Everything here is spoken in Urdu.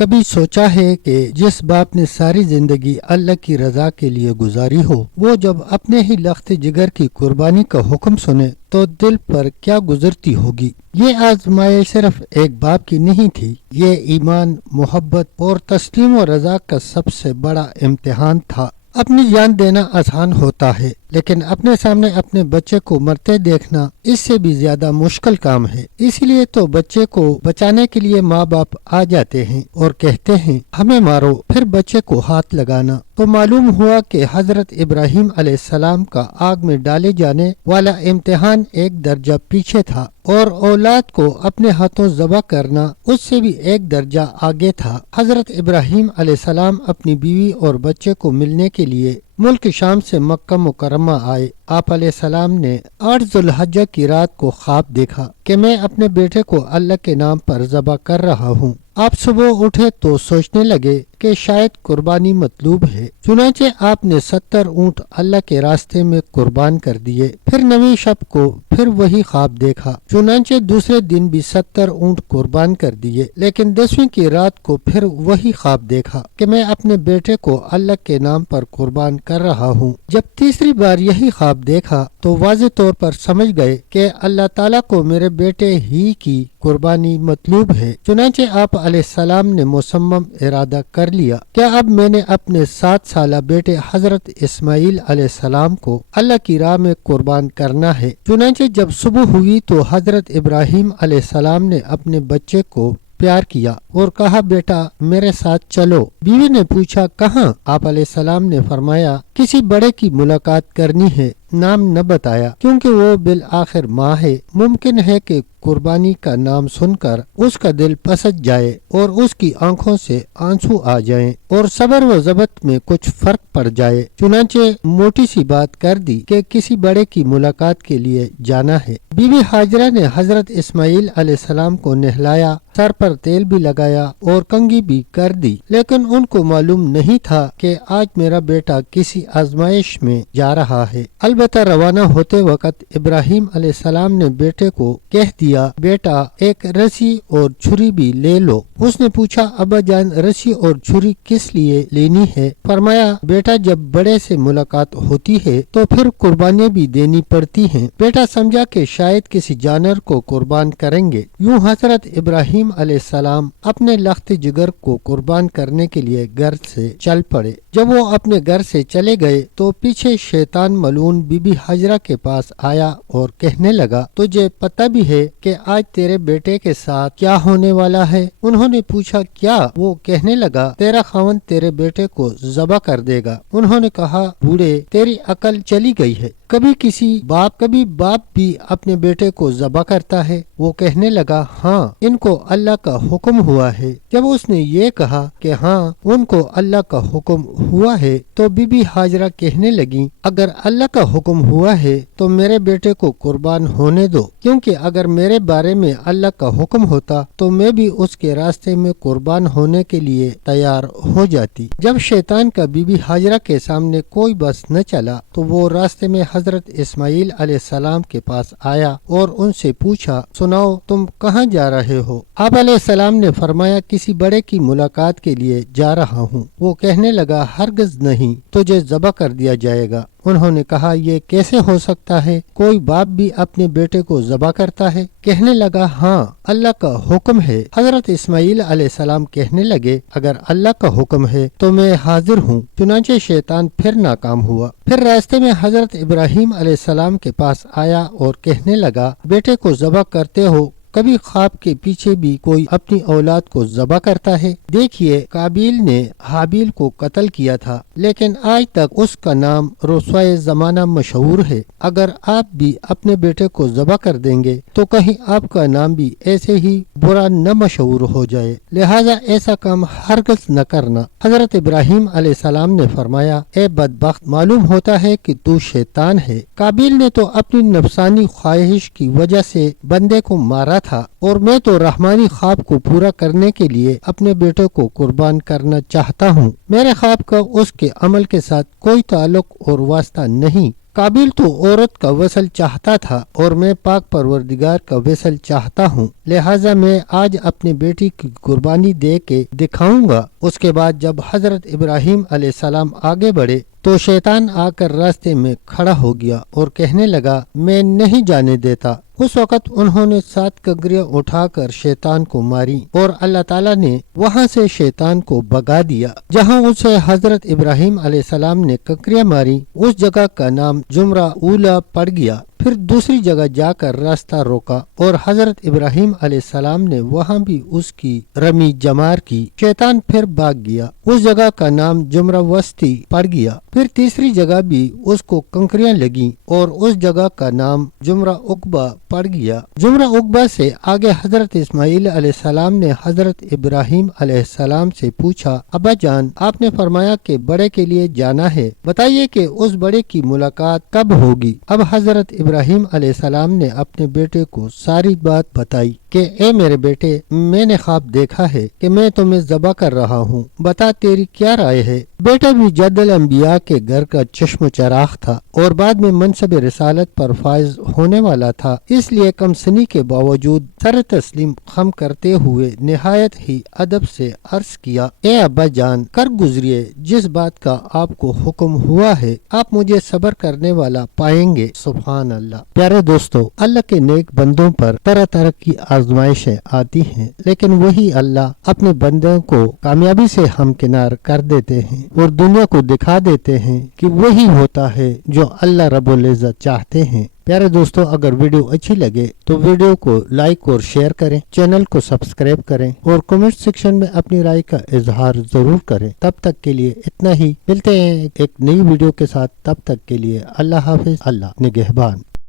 کبھی سوچا ہے کہ جس باپ نے ساری زندگی اللہ کی رضا کے لیے گزاری ہو، وہ جب اپنے ہی لخت جگر کی قربانی کا حکم سنے تو دل پر کیا گزرتی ہوگی؟ یہ آزمائش صرف ایک باپ کی نہیں تھی، یہ ایمان، محبت اور تسلیم و رضا کا سب سے بڑا امتحان تھا۔ اپنی جان دینا آسان ہوتا ہے، لیکن اپنے سامنے اپنے بچے کو مرتے دیکھنا اس سے بھی زیادہ مشکل کام ہے۔ اسی لیے تو بچے کو بچانے کے لیے ماں باپ آ جاتے ہیں اور کہتے ہیں ہمیں مارو، پھر بچے کو ہاتھ لگانا۔ تو معلوم ہوا کہ حضرت ابراہیم علیہ السلام کا آگ میں ڈالے جانے والا امتحان ایک درجہ پیچھے تھا، اور اولاد کو اپنے ہاتھوں ذبح کرنا اس سے بھی ایک درجہ آگے تھا۔ حضرت ابراہیم علیہ السلام اپنی بیوی اور بچے کو ملنے کے لیے ملک شام سے مکہ مکرمہ آئے۔ آپ علیہ السلام نے 8 ذو الحجہ کی رات کو خواب دیکھا کہ میں اپنے بیٹے کو اللہ کے نام پر ذبح کر رہا ہوں۔ آپ صبح اٹھے تو سوچنے لگے کہ شاید قربانی مطلوب ہے، چنانچہ آپ نے 70 اونٹ اللہ کے راستے میں قربان کر دیے۔ پھر 9ویں شب کو پھر وہی خواب دیکھا، چنانچہ دوسرے دن بھی 70 اونٹ قربان کر دیے، لیکن 10ویں کی رات کو پھر وہی خواب دیکھا کہ میں اپنے بیٹے کو اللہ کے نام پر قربان کر رہا ہوں۔ جب تیسری بار یہی خواب دیکھا تو واضح طور پر سمجھ گئے کہ اللہ تعالیٰ کو میرے بیٹے ہی کی قربانی مطلوب ہے، چنانچہ آپ علیہ السلام نے مصمم ارادہ کر لیا کہ اب میں نے اپنے 7 سالہ بیٹے حضرت اسماعیل علیہ السلام کو اللہ کی راہ میں قربان کرنا ہے۔ چنانچہ جب صبح ہوئی تو حضرت ابراہیم علیہ السلام نے اپنے بچے کو پیار کیا اور کہا بیٹا میرے ساتھ چلو۔ بیوی نے پوچھا کہاں؟ آپ علیہ السلام نے فرمایا کسی بڑے کی ملاقات کرنی ہے، نام نہ بتایا کیونکہ وہ بالآخر ماں ہے، ممکن ہے کہ قربانی کا نام سن کر اس کا دل پسٹ جائے اور اس کی آنکھوں سے آنسو آ جائیں اور صبر و ضبط میں کچھ فرق پڑ جائے۔ چنانچہ موٹی سی بات کر دی کہ کسی بڑے کی ملاقات کے لیے جانا ہے۔ بی بی ہاجرہ نے حضرت اسماعیل علیہ السلام کو نہلایا، سر پر تیل بھی لگایا اور کنگھی بھی کر دی، لیکن ان کو معلوم نہیں تھا کہ آج میرا بیٹا کسی آزمائش میں جا رہا ہے۔ البتہ روانہ ہوتے وقت ابراہیم علیہ السلام نے بیٹے کو کہہ دیا بیٹا ایک رسی اور چھری بھی لے لو۔ اس نے پوچھا ابا جان رسی اور چھری کس لیے لینی ہے؟ فرمایا بیٹا جب بڑے سے ملاقات ہوتی ہے تو پھر قربانیاں بھی دینی پڑتی ہیں۔ بیٹا سمجھا کہ شاید کسی جانور کو قربان کریں گے۔ یوں حضرت ابراہیم علیہ السلام اپنے لخت جگر کو قربان کرنے کے لیے گھر سے چل پڑے۔ جب وہ اپنے گھر سے چلے گئے تو پیچھے شیطان ملعون بی بی ہاجرہ کے پاس آیا اور کہنے لگا تجھے پتہ بھی ہے کہ آج تیرے بیٹے کے ساتھ کیا ہونے والا ہے؟ انہوں نے پوچھا کیا؟ وہ کہنے لگا تیرا خاوند تیرے بیٹے کو ذبح کر دے گا۔ انہوں نے کہا بوڑھے تیری عقل چلی گئی ہے، کبھی باپ بھی اپنے بیٹے کو ذبح کرتا ہے؟ وہ کہنے لگا ہاں ان کو اللہ کا حکم ہوا ہے۔ جب اس نے یہ کہا کہ ہاں ان کو اللہ کا حکم ہوا ہے تو بی بی ہاجرہ کہنے لگی اگر اللہ کا حکم ہوا ہے تو میرے بیٹے کو قربان ہونے دو، کیونکہ اگر میرے بارے میں اللہ کا حکم ہوتا تو میں بھی اس کے راستے میں قربان ہونے کے لیے تیار ہو جاتی۔ جب شیطان کا بی بی ہاجرہ کے سامنے کوئی بس نہ چلا تو وہ راستے میں حضرت اسماعیل علیہ السلام کے پاس آیا اور ان سے پوچھا سناؤ تم کہاں جا رہے ہو؟ آپ علیہ السلام نے فرمایا کسی بڑے کی ملاقات کے لیے جا رہا ہوں۔ وہ کہنے لگا ہرگز نہیں، تجھے ذبح کر دیا جائے گا۔ انہوں نے کہا یہ کیسے ہو سکتا ہے؟ کوئی باپ بھی اپنے بیٹے کو ذبح کرتا ہے؟ کہنے لگا ہاں اللہ کا حکم ہے۔ حضرت اسماعیل علیہ السلام کہنے لگے اگر اللہ کا حکم ہے تو میں حاضر ہوں۔ چنانچہ شیطان پھر ناکام ہوا۔ پھر راستے میں حضرت ابراہیم علیہ السلام کے پاس آیا اور کہنے لگا بیٹے کو ذبح کرتے ہو، کبھی خواب کے پیچھے بھی کوئی اپنی اولاد کو ذبح کرتا ہے؟ دیکھیے قابیل نے حابیل کو قتل کیا تھا، لیکن آج تک اس کا نام رسوائے زمانہ مشہور ہے۔ اگر آپ بھی اپنے بیٹے کو ذبح کر دیں گے تو کہیں آپ کا نام بھی ایسے ہی برا نہ مشہور ہو جائے، لہٰذا ایسا کام ہرگز نہ کرنا۔ حضرت ابراہیم علیہ السلام نے فرمایا اے بدبخت، معلوم ہوتا ہے کہ تو شیطان ہے۔ قابیل نے تو اپنی نفسانی خواہش کی وجہ سے بندے کو مارا تھا اور میں تو رحمانی خواب کو پورا کرنے کے لیے اپنے بیٹے کو قربان کرنا چاہتا ہوں۔ میرے خواب کا اس کے عمل کے ساتھ کوئی تعلق اور واسطہ نہیں۔ قابل تو عورت کا وصل چاہتا تھا اور میں پاک پروردگار کا وصل چاہتا ہوں، لہٰذا میں آج اپنی بیٹی کی قربانی دے کے دکھاؤں گا۔ اس کے بعد جب حضرت ابراہیم علیہ السلام آگے بڑھے تو شیطان آ کر راستے میں کھڑا ہو گیا اور کہنے لگا میں نہیں جانے دیتا۔ اس وقت انہوں نے 7 کنکریاں اٹھا کر شیطان کو ماری اور اللہ تعالیٰ نے وہاں سے شیطان کو بھگا دیا۔ جہاں اسے حضرت ابراہیم علیہ السلام نے کنکریاں ماری اس جگہ کا نام جمرہ اولا پڑ گیا۔ پھر دوسری جگہ جا کر راستہ روکا اور حضرت ابراہیم علیہ السلام نے وہاں بھی اس کی رمی جمار کی۔ شیطان پھر بھاگ گیا، اس جگہ کا نام جمرہ وسطی پڑ گیا۔ پھر تیسری جگہ بھی اس کو کنکریاں لگیں اور اس جگہ کا نام جمرہ عقبہ پڑ گیا۔ جمرہ عقبہ سے آگے حضرت اسماعیل علیہ السلام نے حضرت ابراہیم علیہ السلام سے پوچھا، ابا جان آپ نے فرمایا کہ بڑے کے لیے جانا ہے، بتائیے کہ اس بڑے کی ملاقات کب ہوگی؟ اب حضرت ابراہیم علیہ السلام نے اپنے بیٹے کو ساری بات بتائی کہ اے میرے بیٹے، میں نے خواب دیکھا ہے کہ میں تمہیں ذبح کر رہا ہوں، بتا تیری کیا رائے ہے؟ بیٹا بھی جد الانبیاء کے گھر کا چشم و چراغ تھا اور بعد میں منصب رسالت پر فائز ہونے والا تھا، اس لیے کم سنی کے باوجود سر تسلیم خم کرتے ہوئے نہایت ہی ادب سے عرض کیا، اے ابا جان کر گزریے، جس بات کا آپ کو حکم ہوا ہے آپ مجھے صبر کرنے والا پائیں گے۔ سبحان اللہ۔ پیارے دوستو، اللہ کے نیک بندوں پر طرح طرح کی آزمائشیں آتی ہیں، لیکن وہی اللہ اپنے بندوں کو کامیابی سے ہمکنار کر دیتے ہیں اور دنیا کو دکھا دیتے ہیں کہ وہی ہوتا ہے جو اللہ رب العزت چاہتے ہیں۔ پیارے دوستو، اگر ویڈیو اچھی لگے تو ویڈیو کو لائک اور شیئر کریں، چینل کو سبسکرائب کریں اور کمنٹ سیکشن میں اپنی رائے کا اظہار ضرور کریں۔ تب تک کے لیے اتنا ہی، ملتے ہیں ایک نئی ویڈیو کے ساتھ، تب تک کے لیے اللہ حافظ، اللہ نگہبان۔